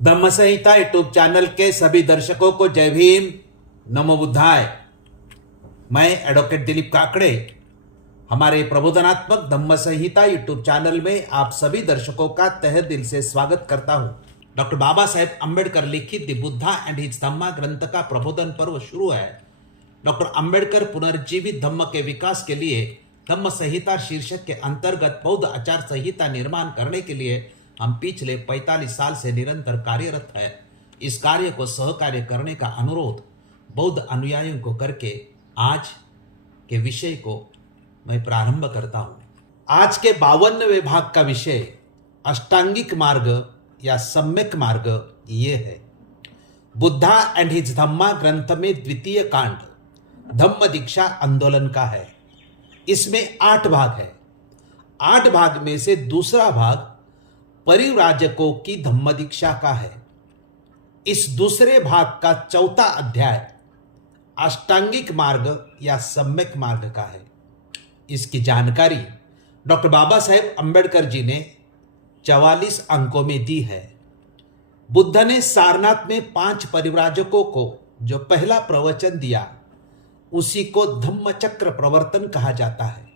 धम्म संहिता YouTube channel के सभी दर्शकों को जय भीम, नमो बुद्धाय। मैं एडवोकेट दिलीप काकड़े हमारे प्रबोधनात्मक धम्म संहिता यूट्यूब चैनल में आप सभी दर्शकों का तहे दिल से स्वागत करता हूं। डॉक्टर बाबा साहेब अम्बेडकर लिखित द बुद्धा एंड हिज धम्मा ग्रंथ का प्रबोधन पर्व शुरू है। डॉक्टर अम्बेडकर पुनर्जीवित धम्म के विकास के लिए धम्म संहिता शीर्षक के अंतर्गत बौद्ध आचार संहिता निर्माण करने के लिए हम पिछले 45 साल से निरंतर कार्यरत है। इस कार्य को सहकार्य करने का अनुरोध बौद्ध अनुयायियों को करके आज के विषय को मैं प्रारंभ करता हूं। आज के 52वें भाग का विषय अष्टांगिक मार्ग या सम्यक मार्ग ये है। बुद्धा एंड हिज धम्मा ग्रंथ में द्वितीय कांड धम्म दीक्षा आंदोलन का है। इसमें 8 भाग है। 8 भाग में से दूसरा भाग परिव्राजकों की धम्म दीक्षा का है। इस दूसरे भाग का चौथा अध्याय अष्टांगिक मार्ग या सम्यक मार्ग का है। इसकी जानकारी डॉक्टर बाबा साहेब अम्बेडकर जी ने 44 अंकों में दी है। बुद्ध ने सारनाथ में 5 परिव्राजकों को जो पहला प्रवचन दिया उसी को धम्मचक्र प्रवर्तन कहा जाता है।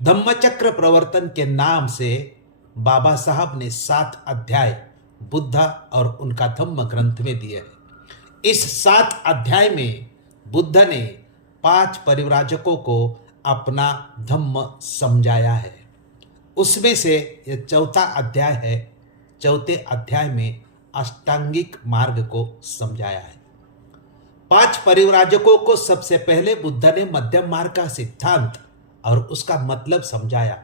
धम्मचक्र प्रवर्तन के नाम से बाबा साहब ने 7 अध्याय बुद्ध और उनका धम्म ग्रंथ में दिए हैं। इस 7 अध्याय में बुद्ध ने 5 परिव्राजकों को अपना धम्म समझाया है। उसमें से यह चौथा अध्याय है। चौथे अध्याय में अष्टांगिक मार्ग को समझाया है। 5 परिव्राजकों को सबसे पहले बुद्ध ने मध्यम मार्ग का सिद्धांत और उसका मतलब समझाया।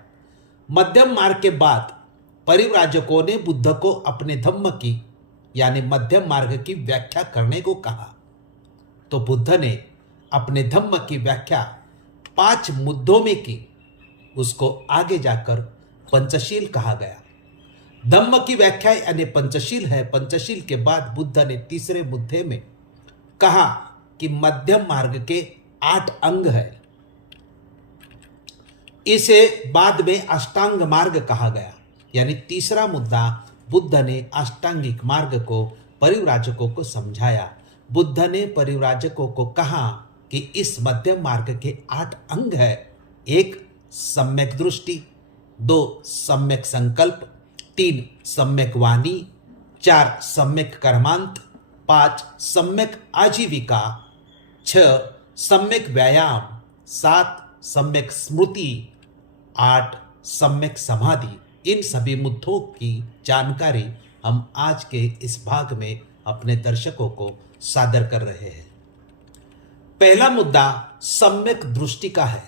मध्यम मार्ग के बाद परिव्राजकों ने बुद्ध को अपने धम्म की यानी मध्यम मार्ग की व्याख्या करने को कहा। तो बुद्ध ने अपने धम्म की व्याख्या 5 मुद्दों में की। उसको आगे जाकर पंचशील कहा गया। धम्म की व्याख्या यानी पंचशील है। पंचशील के बाद बुद्ध ने तीसरे मुद्दे में कहा कि मध्यम मार्ग के 8 अंग है। इसे बाद में अष्टांग मार्ग कहा गया। यानी तीसरा मुद्दा बुद्ध ने अष्टांगिक मार्ग को परिव्राजकों को समझाया। बुद्ध ने परिव्राजकों को कहा कि इस मध्यम मार्ग के 8 अंग है। 1 सम्यक दृष्टि, 2 सम्यक संकल्प, 3 सम्यक वाणी, 4 सम्यक कर्मांत, 5 सम्यक आजीविका, 6 सम्यक व्यायाम, 7 सम्यक स्मृति, 8 सम्यक समाधि। इन सभी मुद्दों की जानकारी हम आज के इस भाग में अपने दर्शकों को सादर कर रहे हैं। पहला मुद्दा सम्यक दृष्टि का है।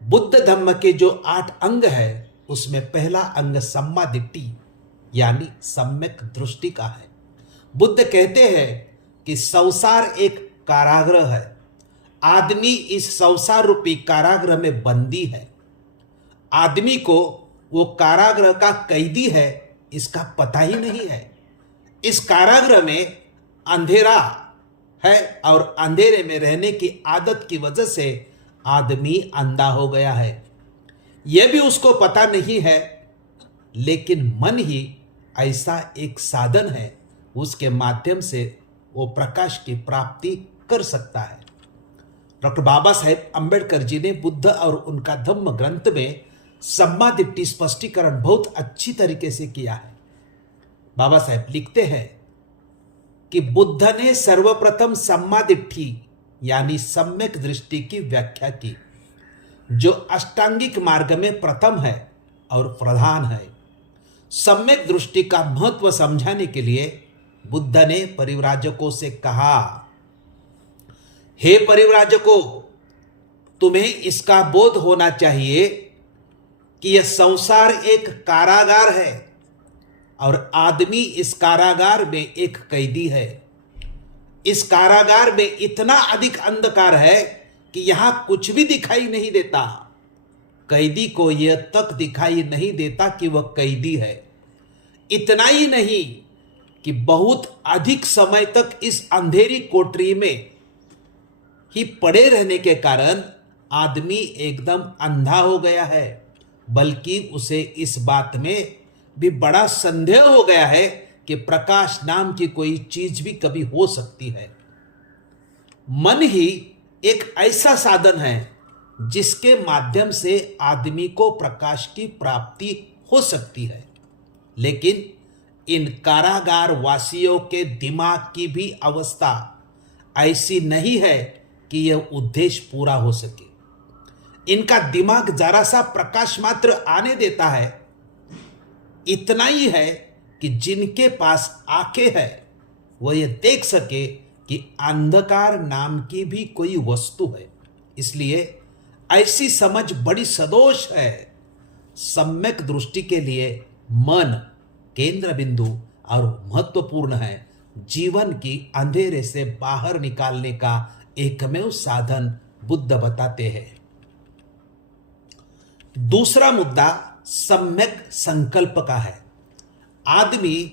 बुद्ध धम्म के जो 8 अंग है उसमें पहला अंग सम्मा दिट्ठी यानी सम्यक दृष्टि का है। बुद्ध कहते हैं कि संसार एक कारागृह है। आदमी इस संसार रूपी कारागृह में बंदी है। आदमी को वो कारागृह का कैदी है इसका पता ही नहीं है। इस कारागृह में अंधेरा है और अंधेरे में रहने की आदत की वजह से आदमी अंधा हो गया है। यह भी उसको पता नहीं है। लेकिन मन ही ऐसा एक साधन है, उसके माध्यम से वो प्रकाश की प्राप्ति कर सकता है। डॉक्टर बाबा साहेब अम्बेडकर जी ने बुद्ध और उनका धम्म ग्रंथ में सम्मा दिट्ठी स्पष्टीकरण बहुत अच्छी तरीके से किया है। बाबा साहेब लिखते हैं कि बुद्ध ने सर्वप्रथम सम्मा दिट्ठी यानी सम्यक दृष्टि की व्याख्या की, जो अष्टांगिक मार्ग में प्रथम है और प्रधान है। सम्यक दृष्टि का महत्व समझाने के लिए बुद्ध ने परिव्राजकों से कहा, हे परिव्राजकों, तुम्हें इसका बोध होना चाहिए कि यह संसार एक कारागार है और आदमी इस कारागार में एक कैदी है। इस कारागार में इतना अधिक अंधकार है कि यहां कुछ भी दिखाई नहीं देता। कैदी को यह तक दिखाई नहीं देता कि वह कैदी है। इतना ही नहीं कि बहुत अधिक समय तक इस अंधेरी कोठरी में ही पड़े रहने के कारण आदमी एकदम अंधा हो गया है, बल्कि उसे इस बात में भी बड़ा संदेह हो गया है कि प्रकाश नाम की कोई चीज भी कभी हो सकती है। मन ही एक ऐसा साधन है जिसके माध्यम से आदमी को प्रकाश की प्राप्ति हो सकती है, लेकिन इन कारागार वासियों के दिमाग की भी अवस्था ऐसी नहीं है कि यह उद्देश्य पूरा हो सके। इनका दिमाग जरा सा प्रकाश मात्र आने देता है, इतना ही है कि जिनके पास आंखें है वह यह देख सके कि अंधकार नाम की भी कोई वस्तु है। इसलिए ऐसी समझ बड़ी सदोष है। सम्यक दृष्टि के लिए मन केंद्र बिंदु और महत्वपूर्ण है। जीवन की अंधेरे से बाहर निकालने का एकमेव साधन बुद्ध बताते हैं। दूसरा मुद्दा सम्यक संकल्प का है। आदमी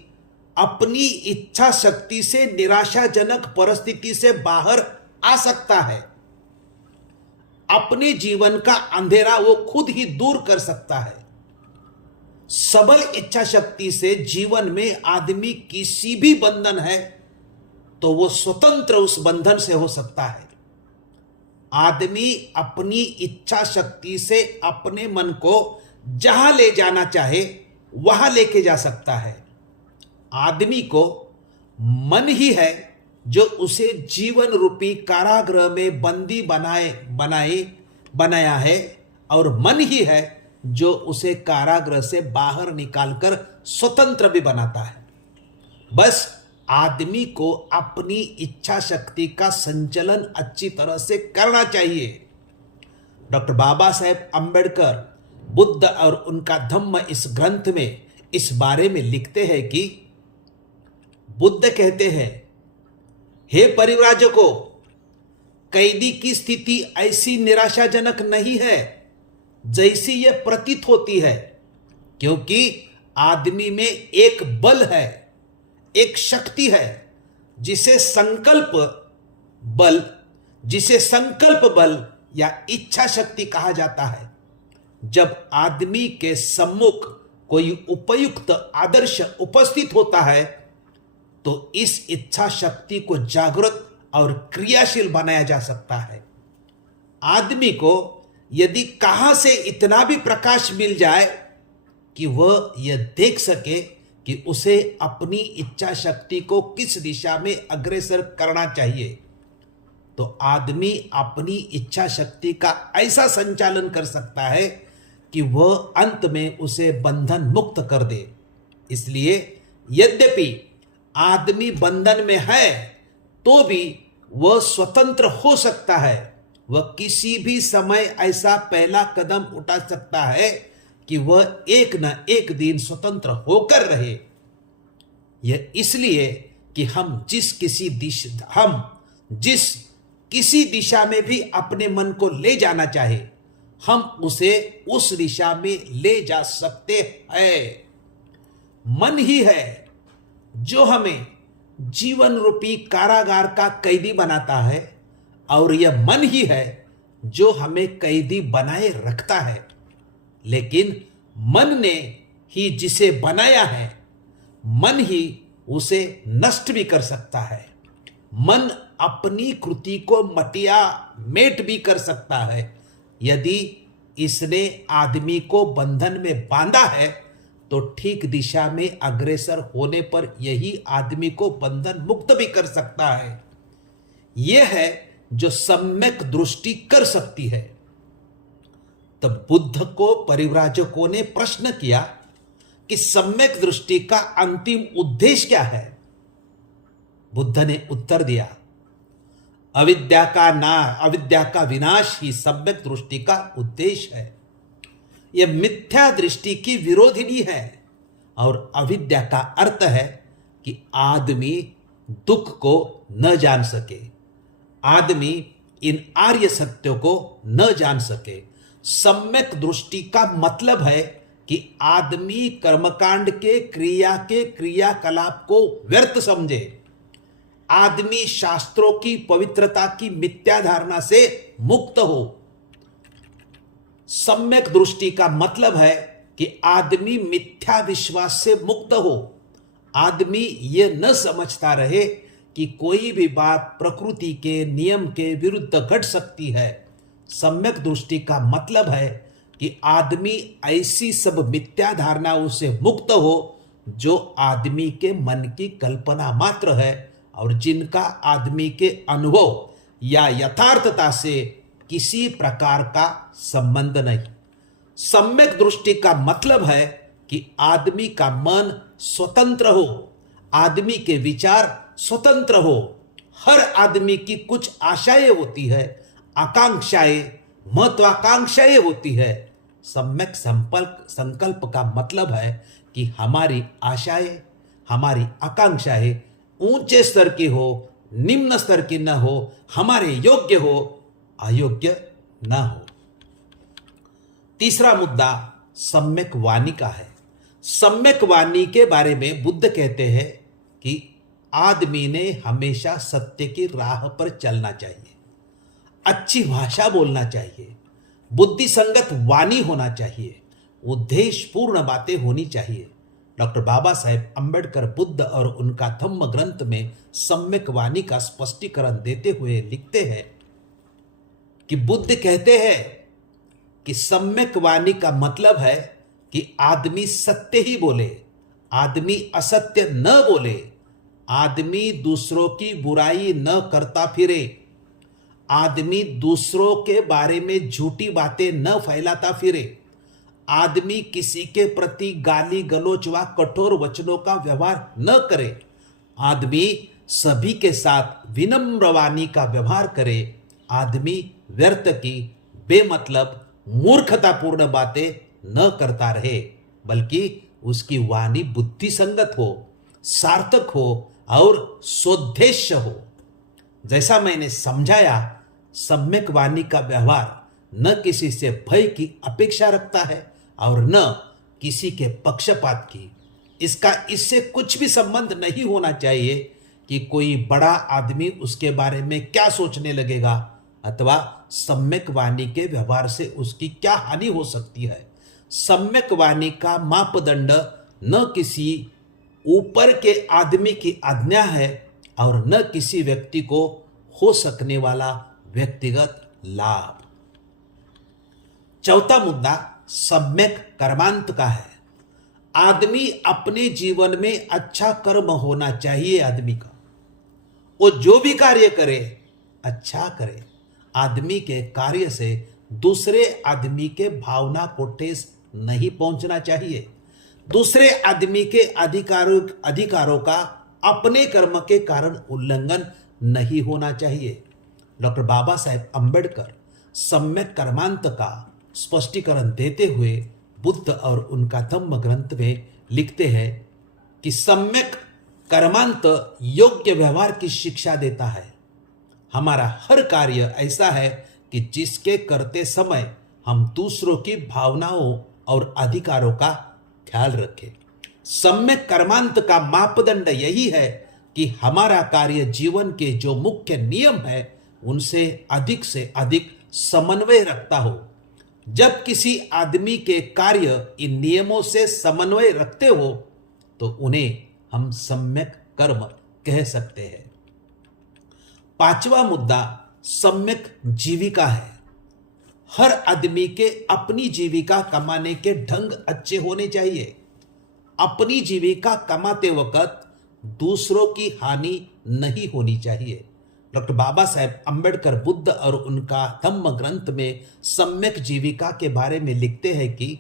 अपनी इच्छा शक्ति से निराशाजनक परिस्थिति से बाहर आ सकता है। अपने जीवन का अंधेरा वो खुद ही दूर कर सकता है। सबल इच्छा शक्ति से जीवन में आदमी किसी भी बंधन है तो वो स्वतंत्र उस बंधन से हो सकता है। आदमी अपनी इच्छा शक्ति से अपने मन को जहां ले जाना चाहे वहां लेके जा सकता है। आदमी को मन ही है जो उसे जीवन रूपी कारागृह में बंदी बनाया है, और मन ही है जो उसे कारागृह से बाहर निकालकर स्वतंत्र भी बनाता है। बस आदमी को अपनी इच्छा शक्ति का संचालन अच्छी तरह से करना चाहिए। डॉक्टर बाबा साहेब अंबेडकर बुद्ध और उनका धम्म इस ग्रंथ में इस बारे में लिखते हैं कि बुद्ध कहते हैं, हे परिव्राजकों, कैदी की स्थिति ऐसी निराशाजनक नहीं है जैसी यह प्रतीत होती है, क्योंकि आदमी में एक बल है, एक शक्ति है जिसे संकल्प बल या इच्छा शक्ति कहा जाता है। जब आदमी के सम्मुख कोई उपयुक्त आदर्श उपस्थित होता है तो इस इच्छा शक्ति को जागृत और क्रियाशील बनाया जा सकता है। आदमी को यदि कहां से इतना भी प्रकाश मिल जाए कि वह यह देख सके कि उसे अपनी इच्छा शक्ति को किस दिशा में अग्रसर करना चाहिए, तो आदमी अपनी इच्छा शक्ति का ऐसा संचालन कर सकता है कि वह अंत में उसे बंधन मुक्त कर दे। इसलिए यद्यपि आदमी बंधन में है तो भी वह स्वतंत्र हो सकता है। वह किसी भी समय ऐसा पहला कदम उठा सकता है कि वह एक न एक दिन स्वतंत्र होकर रहे। यह इसलिए कि हम जिस किसी दिशा में भी अपने मन को ले जाना चाहे, हम उसे उस दिशा में ले जा सकते हैं। मन ही है जो हमें जीवन रूपी कारागार का कैदी बनाता है, और यह मन ही है जो हमें कैदी बनाए रखता है। लेकिन मन ने ही जिसे बनाया है, मन ही उसे नष्ट भी कर सकता है। मन अपनी कृति को मेट भी कर सकता है। यदि इसने आदमी को बंधन में बांधा है तो ठीक दिशा में अग्रसर होने पर यही आदमी को बंधन मुक्त भी कर सकता है। यह है जो सम्यक दृष्टि कर सकती है। तब बुद्ध को परिव्राजकों ने प्रश्न किया कि सम्यक दृष्टि का अंतिम उद्देश्य क्या है। बुद्ध ने उत्तर दिया, अविद्या का विनाश ही सम्यक दृष्टि का उद्देश्य है। यह मिथ्या दृष्टि की विरोधिनी है, और अविद्या का अर्थ है कि आदमी दुख को न जान सके, आदमी इन आर्य सत्यों को न जान सके। सम्यक दृष्टि का मतलब है कि आदमी कर्मकांड के क्रियाकलाप को व्यर्थ समझे। आदमी शास्त्रों की पवित्रता की मिथ्या धारणा से मुक्त हो। सम्यक दृष्टि का मतलब है कि आदमी मिथ्या विश्वास से मुक्त हो। आदमी ये न समझता रहे कि कोई भी बात प्रकृति के नियम के विरुद्ध घट सकती है। सम्यक दृष्टि का मतलब है कि आदमी ऐसी सब मिथ्या धारणाओं से मुक्त हो जो आदमी के मन की कल्पना मात्र है और जिनका आदमी के अनुभव या यथार्थता से किसी प्रकार का संबंध नहीं। सम्यक दृष्टि का मतलब है कि आदमी का मन स्वतंत्र हो, आदमी के विचार स्वतंत्र हो। हर आदमी की कुछ आशाएं होती है, आकांक्षाएं, महत्वाकांक्षाएं होती है। सम्यक संकल्प का मतलब है कि हमारी आशाएं, हमारी आकांक्षाएं ऊंचे स्तर की हो, निम्न स्तर की न हो, हमारे योग्य हो, अयोग्य न हो। तीसरा मुद्दा सम्यक वाणी का है। सम्यक वाणी के बारे में बुद्ध कहते हैं कि आदमी ने हमेशा सत्य की राह पर चलना चाहिए, अच्छी भाषा बोलना चाहिए, बुद्धि संगत वाणी होना चाहिए, उद्देश्यपूर्ण बातें होनी चाहिए। डॉक्टर बाबा साहेब अंबेडकर बुद्ध और उनका धम्म ग्रंथ में सम्यक वाणी का स्पष्टीकरण देते हुए लिखते हैं कि बुद्ध कहते हैं कि सम्यक वाणी का मतलब है कि आदमी सत्य ही बोले, आदमी असत्य न बोले, आदमी दूसरों की बुराई न करता फिरे, आदमी दूसरों के बारे में झूठी बातें न फैलाता फिरे, आदमी किसी के प्रति गाली गलौज व कठोर वचनों का व्यवहार न करे, आदमी सभी के साथ विनम्र वाणी का व्यवहार करे, आदमी व्यर्थ की बेमतलब मूर्खतापूर्ण बातें न करता रहे, बल्कि उसकी वाणी बुद्धि संगत हो, सार्थक हो और सोद्देश्य हो। जैसा मैंने समझाया, सम्यक वाणी का व्यवहार न किसी से भय की अपेक्षा रखता है और न किसी के पक्षपात की। इसका इससे कुछ भी संबंध नहीं होना चाहिए कि कोई बड़ा आदमी उसके बारे में क्या सोचने लगेगा अथवा सम्यक वाणी के व्यवहार से उसकी क्या हानि हो सकती है। सम्यक वाणी का मापदंड न किसी ऊपर के आदमी की आज्ञा है और न किसी व्यक्ति को हो सकने वाला व्यक्तिगत लाभ। चौथा मुद्दा सम्यक कर्मांत का है। आदमी अपने जीवन में अच्छा कर्म होना चाहिए। आदमी का वो जो भी कार्य करे अच्छा करे। आदमी के कार्य से दूसरे आदमी के भावना को ठेस नहीं पहुंचना चाहिए। दूसरे आदमी के अधिकारों का अपने कर्म के कारण उल्लंघन नहीं होना चाहिए। डॉक्टर बाबा साहेब अंबेडकर सम्यक कर्मांत का स्पष्टीकरण देते हुए बुद्ध और उनका धम्म ग्रंथ में लिखते हैं कि सम्यक कर्मांत योग्य व्यवहार की शिक्षा देता है। हमारा हर कार्य ऐसा है कि जिसके करते समय हम दूसरों की भावनाओं और अधिकारों का ख्याल रखें। सम्यक कर्मांत का मापदंड यही है कि हमारा कार्य जीवन के जो मुख्य नियम है उनसे अधिक से अधिक समन्वय रखता हो। जब किसी आदमी के कार्य इन नियमों से समन्वय रखते हो तो उन्हें हम सम्यक कर्म कह सकते हैं। पांचवा मुद्दा सम्यक जीविका है। हर आदमी के अपनी जीविका कमाने के ढंग अच्छे होने चाहिए। अपनी जीविका कमाते वक्त दूसरों की हानि नहीं होनी चाहिए। डॉक्टर बाबा साहेब अंबेडकर बुद्ध और उनका धम्म ग्रंथ में सम्यक जीविका के बारे में लिखते हैं कि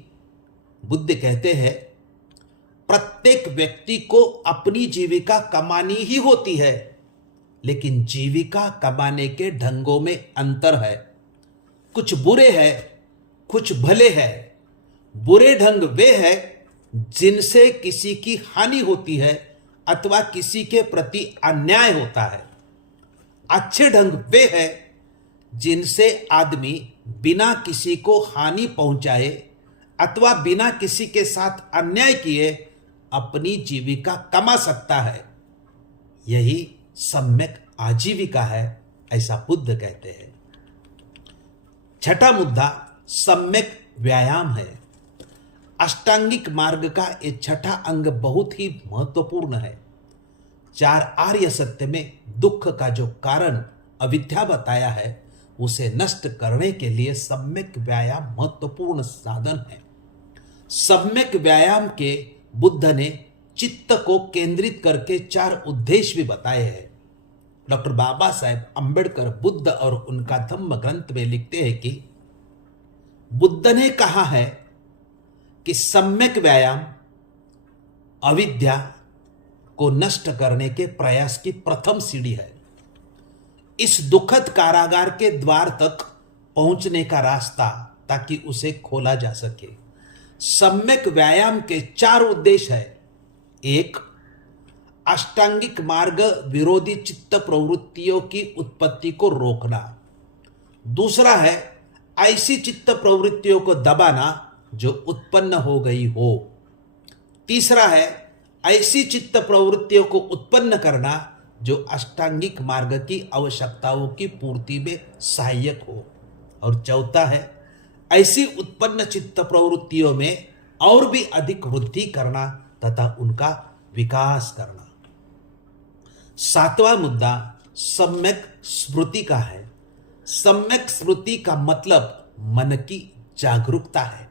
बुद्ध कहते हैं, प्रत्येक व्यक्ति को अपनी जीविका कमानी ही होती है, लेकिन जीविका कमाने के ढंगों में अंतर है। कुछ बुरे हैं, कुछ भले हैं। बुरे ढंग वे हैं जिनसे किसी की हानि होती है अथवा किसी के प्रति अन्याय होता है। अच्छे ढंग वे हैं जिनसे आदमी बिना किसी को हानि पहुंचाए अथवा बिना किसी के साथ अन्याय किए अपनी जीविका कमा सकता है। यही सम्यक आजीविका है, ऐसा बुद्ध कहते हैं। छठा मुद्दा सम्यक व्यायाम है। अष्टांगिक मार्ग का ये छठा अंग बहुत ही महत्वपूर्ण है। 4 आर्य सत्य में दुख का जो कारण अविद्या बताया है, उसे नष्ट करने के लिए सम्यक व्यायाम महत्वपूर्ण साधन है। सम्यक व्यायाम के बुद्ध ने चित्त को केंद्रित करके 4 उद्देश्य भी बताए हैं। डॉक्टर बाबा साहेब अंबेडकर बुद्ध और उनका धम्म ग्रंथ में लिखते हैं कि बुद्ध ने कहा है कि सम्यक व्यायाम अविद्या को नष्ट करने के प्रयास की प्रथम सीढ़ी है। इस दुखद कारागार के द्वार तक पहुंचने का रास्ता ताकि उसे खोला जा सके। सम्यक व्यायाम के 4 उद्देश्य है। 1, अष्टांगिक मार्ग विरोधी चित्त प्रवृत्तियों की उत्पत्ति को रोकना। दूसरा है ऐसी चित्त प्रवृत्तियों को दबाना जो उत्पन्न हो गई हो। तीसरा है ऐसी चित्त प्रवृत्तियों को उत्पन्न करना जो अष्टांगिक मार्ग की आवश्यकताओं की पूर्ति में सहायक हो। और चौथा है ऐसी उत्पन्न चित्त प्रवृत्तियों में और भी अधिक वृद्धि करना तथा उनका विकास करना। 7वां मुद्दा सम्यक स्मृति का है। सम्यक स्मृति का मतलब मन की जागरूकता है।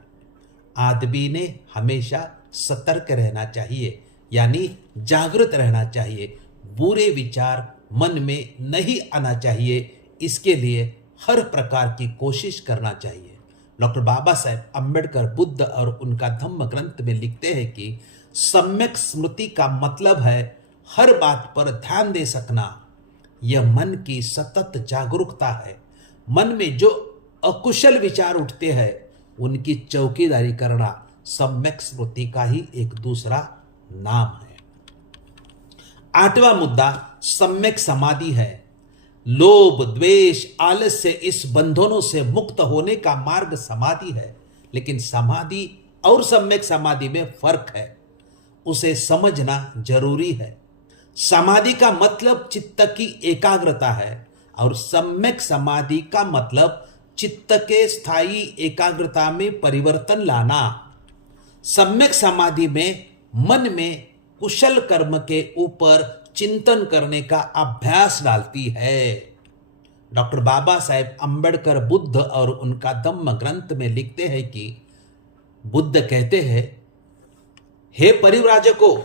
आदमी ने हमेशा सतर्क रहना चाहिए, यानी जागृत रहना चाहिए। बुरे विचार मन में नहीं आना चाहिए, इसके लिए हर प्रकार की कोशिश करना चाहिए। डॉक्टर बाबा साहेब अंबेडकर बुद्ध और उनका धम्म ग्रंथ में लिखते हैं कि सम्यक स्मृति का मतलब है हर बात पर ध्यान दे सकना। यह मन की सतत जागरूकता है। मन में जो अकुशल विचार उठते हैं उनकी चौकीदारी करना सम्यक स्मृति का ही एक दूसरा नाम है। 8वां मुद्दा सम्यक समाधि है। लोभ, द्वेष, आलस्य इस बंधनों से मुक्त होने का मार्ग समाधि है। लेकिन समाधि और सम्यक समाधि में फर्क है, उसे समझना जरूरी है। समाधि का मतलब चित्त की एकाग्रता है और सम्यक समाधि का मतलब चित्त के स्थायी एकाग्रता में परिवर्तन लाना। सम्यक समाधि में मन में कुशल कर्म के ऊपर चिंतन करने का अभ्यास डालती है। डॉक्टर बाबा साहेब अंबेडकर बुद्ध और उनका धम्म ग्रंथ में लिखते हैं कि बुद्ध कहते हैं, हे परिव्राजकों,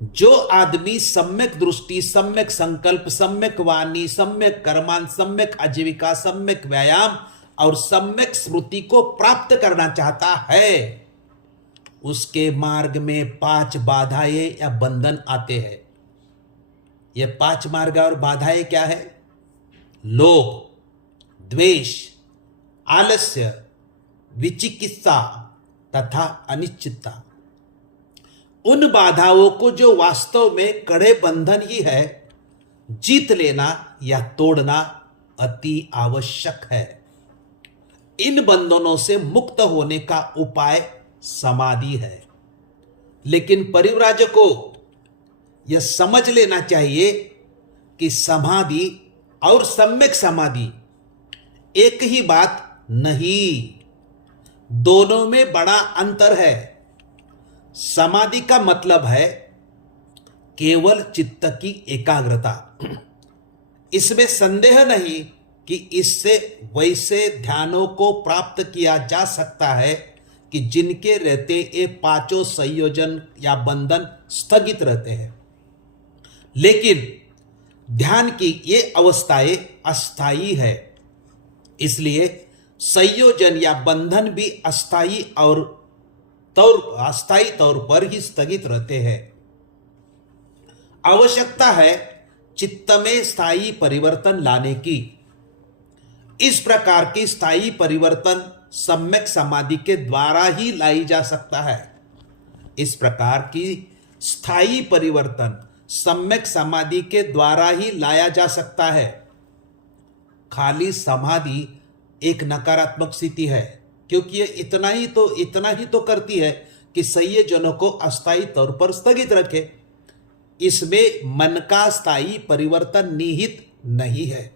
जो आदमी सम्यक दृष्टि, सम्यक संकल्प, सम्यक वाणी, सम्यक कर्मान, सम्यक आजीविका, सम्यक व्यायाम और सम्यक स्मृति को प्राप्त करना चाहता है, उसके मार्ग में 5 बाधाएं या बंधन आते हैं। ये 5 मार्ग और बाधाएं क्या है? लोभ, द्वेष, आलस्य, विचिकित्सा तथा अनिश्चितता। उन बाधाओं को जो वास्तव में कड़े बंधन ही है, जीत लेना या तोड़ना अति आवश्यक है। इन बंधनों से मुक्त होने का उपाय समाधि है। लेकिन परिव्राजकों, यह समझ लेना चाहिए कि समाधि और सम्यक समाधि एक ही बात नहीं, दोनों में बड़ा अंतर है। समाधि का मतलब है केवल चित्त की एकाग्रता। इसमें संदेह नहीं कि इससे वैसे ध्यानों को प्राप्त किया जा सकता है कि जिनके रहते ये 5 संयोजन या बंधन स्थगित रहते हैं। लेकिन ध्यान की ये अवस्थाएं अस्थायी है, इसलिए संयोजन या बंधन भी अस्थायी तौर पर ही स्थगित रहते हैं। आवश्यकता है चित्त में स्थायी परिवर्तन लाने की। इस प्रकार की स्थायी परिवर्तन सम्यक समाधि के द्वारा ही लाई जा सकता है। इस प्रकार की स्थायी परिवर्तन सम्यक समाधि के द्वारा ही लाया जा सकता है। खाली समाधि एक नकारात्मक स्थिति है, क्योंकि ये इतना ही तो करती है कि संयोजनों को अस्थायी तौर पर स्थगित रखे। इसमें मन का स्थायी परिवर्तन निहित नहीं है।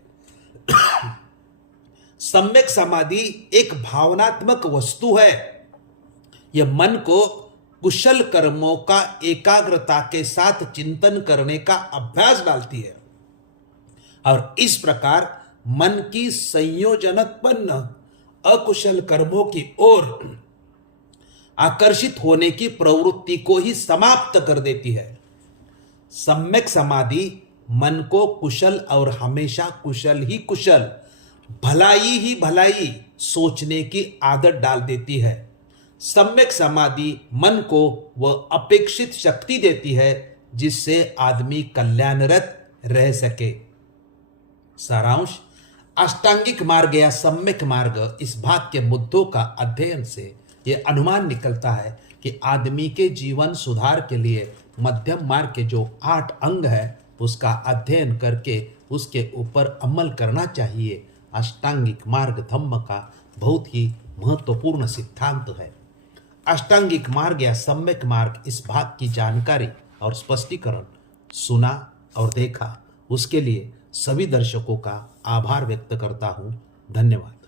सम्यक समाधि एक भावनात्मक वस्तु है। यह मन को कुशल कर्मों का एकाग्रता के साथ चिंतन करने का अभ्यास डालती है और इस प्रकार मन की संयोजनोत्पन्न अकुशल कर्मों की ओर आकर्षित होने की प्रवृत्ति को ही समाप्त कर देती है। सम्यक समाधि मन को कुशल और हमेशा कुशल ही कुशल, भलाई ही भलाई सोचने की आदत डाल देती है। सम्यक समाधि मन को वह अपेक्षित शक्ति देती है जिससे आदमी कल्याणरत रह सके। सारांश, अष्टांगिक मार्ग या सम्यक मार्ग इस भाग के मुद्दों का अध्ययन से यह अनुमान निकलता है कि आदमी के जीवन सुधार के लिए मध्यम मार्ग के जो 8 अंग है उसका अध्ययन करके उसके ऊपर अमल करना चाहिए। अष्टांगिक मार्ग धम्म का बहुत ही महत्वपूर्ण सिद्धांत है। अष्टांगिक मार्ग या सम्यक मार्ग इस भाग की जानकारी और स्पष्टीकरण सुना और देखा, उसके लिए सभी दर्शकों का आभार व्यक्त करता हूं। धन्यवाद।